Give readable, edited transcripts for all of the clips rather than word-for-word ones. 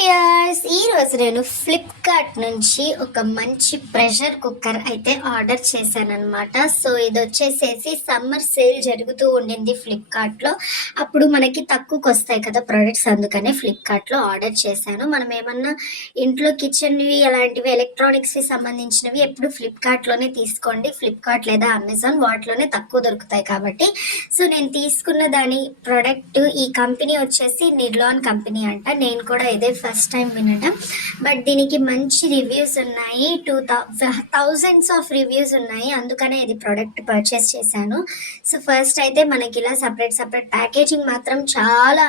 Viewers, ఈరోజు నేను Flipkart నుంచి ఒక మంచి ప్రెషర్ కుక్కర్ అయితే ఆర్డర్ చేశానమాట. సో ఇది వచ్చేసేసి సమ్మర్ సేల్ జరుగుతూ ఉండింది ఫ్లిప్కార్ట్లో. అప్పుడు మనకి తక్కువకి వస్తాయి కదా ప్రొడక్ట్స్, అందుకనే ఫ్లిప్కార్ట్లో ఆర్డర్ చేశాను. మనం ఏమన్నా ఇంట్లో కిచెన్వి అలాంటివి ఎలక్ట్రానిక్స్కి సంబంధించినవి ఎప్పుడు ఫ్లిప్కార్ట్లోనే తీసుకోండి. ఫ్లిప్కార్ట్ లేదా అమెజాన్ వాటిలోనే తక్కువ దొరుకుతాయి కాబట్టి. సో నేను తీసుకున్న దాని ప్రోడక్ట్, ఈ కంపెనీ వచ్చేసి నిర్లాన్ కంపెనీ అంట. నేను కూడా ఇదే ఫస్ట్ టైం వినడం, బట్ దీనికి మంచి రివ్యూస్ ఉన్నాయి. 2000 ఆఫ్ రివ్యూస్ ఉన్నాయి, అందుకనే ఇది ప్రోడక్ట్ పర్చేస్ చేశాను. సో ఫస్ట్ అయితే మనకి ఇలా సపరేట్ ప్యాకేజింగ్ మాత్రం చాలా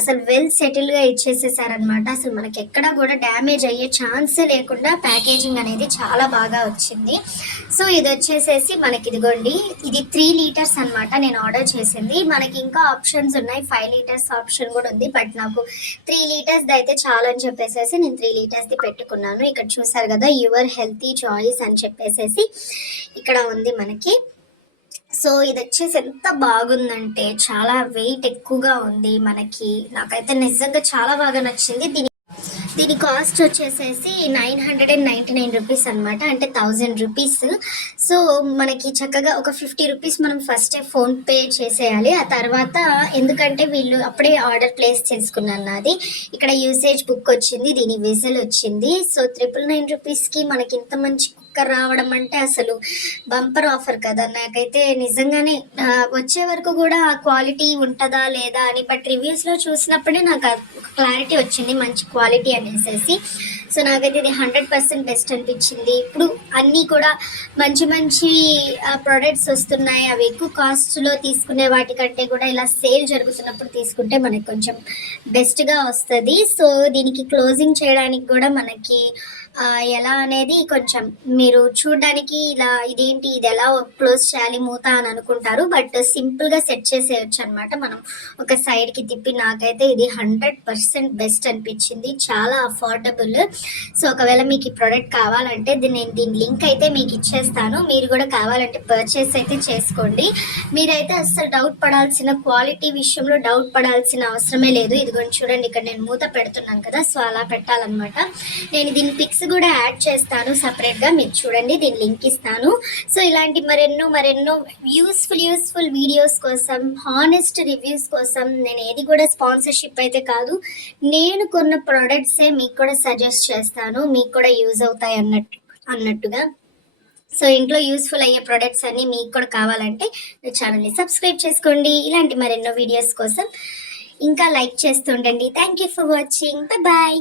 అసలు వెల్ సెటిల్గా ఇచ్చేసేసారనమాట. అసలు మనకి ఎక్కడ కూడా డ్యామేజ్ అయ్యే ఛాన్సే లేకుండా ప్యాకేజింగ్ అనేది చాలా బాగా వచ్చింది. సో ఇది వచ్చేసేసి మనకి ఇదిగోండి, ఇది 3 లీటర్స్ అనమాట నేను ఆర్డర్ చేసింది. మనకి ఇంకా ఆప్షన్స్ ఉన్నాయి, 5 లీటర్స్ ఆప్షన్ కూడా ఉంది, బట్ నాకు 3 లీటర్స్ది అయితే చాలా అని చెప్పేసి నేను 3 లీటర్స్ది పెట్టుకున్నాను. ఇక్కడ చూసారు కదా, యువర్ హెల్తీ చాయిస్ అని చెప్పేసి ఇక్కడ ఉంది మనకి. సో ఇది వచ్చేసి ఎంత బాగుందంటే చాలా వెయిట్ ఎక్కువగా ఉంది మనకి. నాకైతే నిజంగా చాలా బాగా నచ్చింది. దీని కాస్ట్ వచ్చేసేసి 999 రూపీస్ అనమాట, అంటే 1000 రూపీస్. సో మనకి చక్కగా ఒక 50 రూపీస్ మనం ఫస్టే ఫోన్పే చేసేయాలి. ఆ తర్వాత ఎందుకంటే వీళ్ళు అప్పుడే ఆర్డర్ ప్లేస్ చేసుకున్నాను నాది. ఇక్కడ యూసేజ్ బుక్ వచ్చింది, దీని విజిల్ వచ్చింది. సో 999 రూపీస్కి మనకి ఇంత మంచి కుక్కర్ రావడం అంటే అసలు బంపర్ ఆఫర్ కదా. నాకైతే నిజంగానే వచ్చే వరకు కూడా ఆ క్వాలిటీ ఉంటుందా లేదా అని, బట్ రివ్యూస్లో చూసినప్పుడే నాకు క్లారిటీ వచ్చింది మంచి క్వాలిటీ అనేసి. సో నాకైతే ఇది 100% బెస్ట్ అనిపించింది. ఇప్పుడు అన్నీ కూడా మంచి మంచి ప్రోడక్ట్స్ వస్తున్నాయి, అవి ఎక్కువ కాస్ట్లో తీసుకునే వాటికంటే కూడా ఇలా సేల్ జరుగుతున్నప్పుడు తీసుకుంటే మనకి కొంచెం బెస్ట్గా వస్తుంది. సో దీనికి క్లోజింగ్ చేయడానికి కూడా మనకి ఎలా అనేది కొంచెం మీరు చూడడానికి ఇలా ఇదేంటి ఇది ఎలా క్లోజ్ చేయాలి మూత అని అనుకుంటారు, బట్ సింపుల్గా సెట్ చేసేయచ్చు అనమాట మనం ఒక సైడ్కి తిప్పి. నాకైతే ఇది 100% బెస్ట్ అనిపించింది, చాలా అఫోర్డబుల్. సో ఒకవేళ మీకు ఈ ప్రోడక్ట్ కావాలంటే నేను దీని లింక్ అయితే మీకు ఇచ్చేస్తాను, మీరు కూడా కావాలంటే పర్చేస్ అయితే చేసుకోండి. మీరైతే అస్సలు డౌట్ పడాల్సిన, క్వాలిటీ విషయంలో డౌట్ పడాల్సిన అవసరమే లేదు. ఇదిగోండి చూడండి, ఇక్కడ నేను మూత పెడుతున్నాను కదా, సో అలా పెట్టాలన్నమాట. నేను దీని పిక్స్ కూడా యాడ్ చేస్తాను సపరేట్గా, మీరు చూడండి, దీని లింక్ ఇస్తాను. సో ఇలాంటి మరెన్నో యూస్ఫుల్ వీడియోస్ కోసం, హానెస్ట్ రివ్యూస్ కోసం నేను ఏది కూడా స్పాన్సర్షిప్ అయితే కాదు, నేను కొన్న ప్రోడక్ట్సే మీకు కూడా సజెస్ట్ చేస్తాను, మీకు కూడా యూజ్ అవుతాయి అన్నట్టుగా. సో ఇంట్లో యూస్ఫుల్ అయ్యే ప్రొడక్ట్స్ అన్నీ మీకు కూడా కావాలంటే ఛానల్ని సబ్స్క్రైబ్ చేసుకోండి. ఇలాంటి మరెన్నో వీడియోస్ కోసం ఇంకా లైక్ చేస్తుండండి. Thank you for watching. Bye.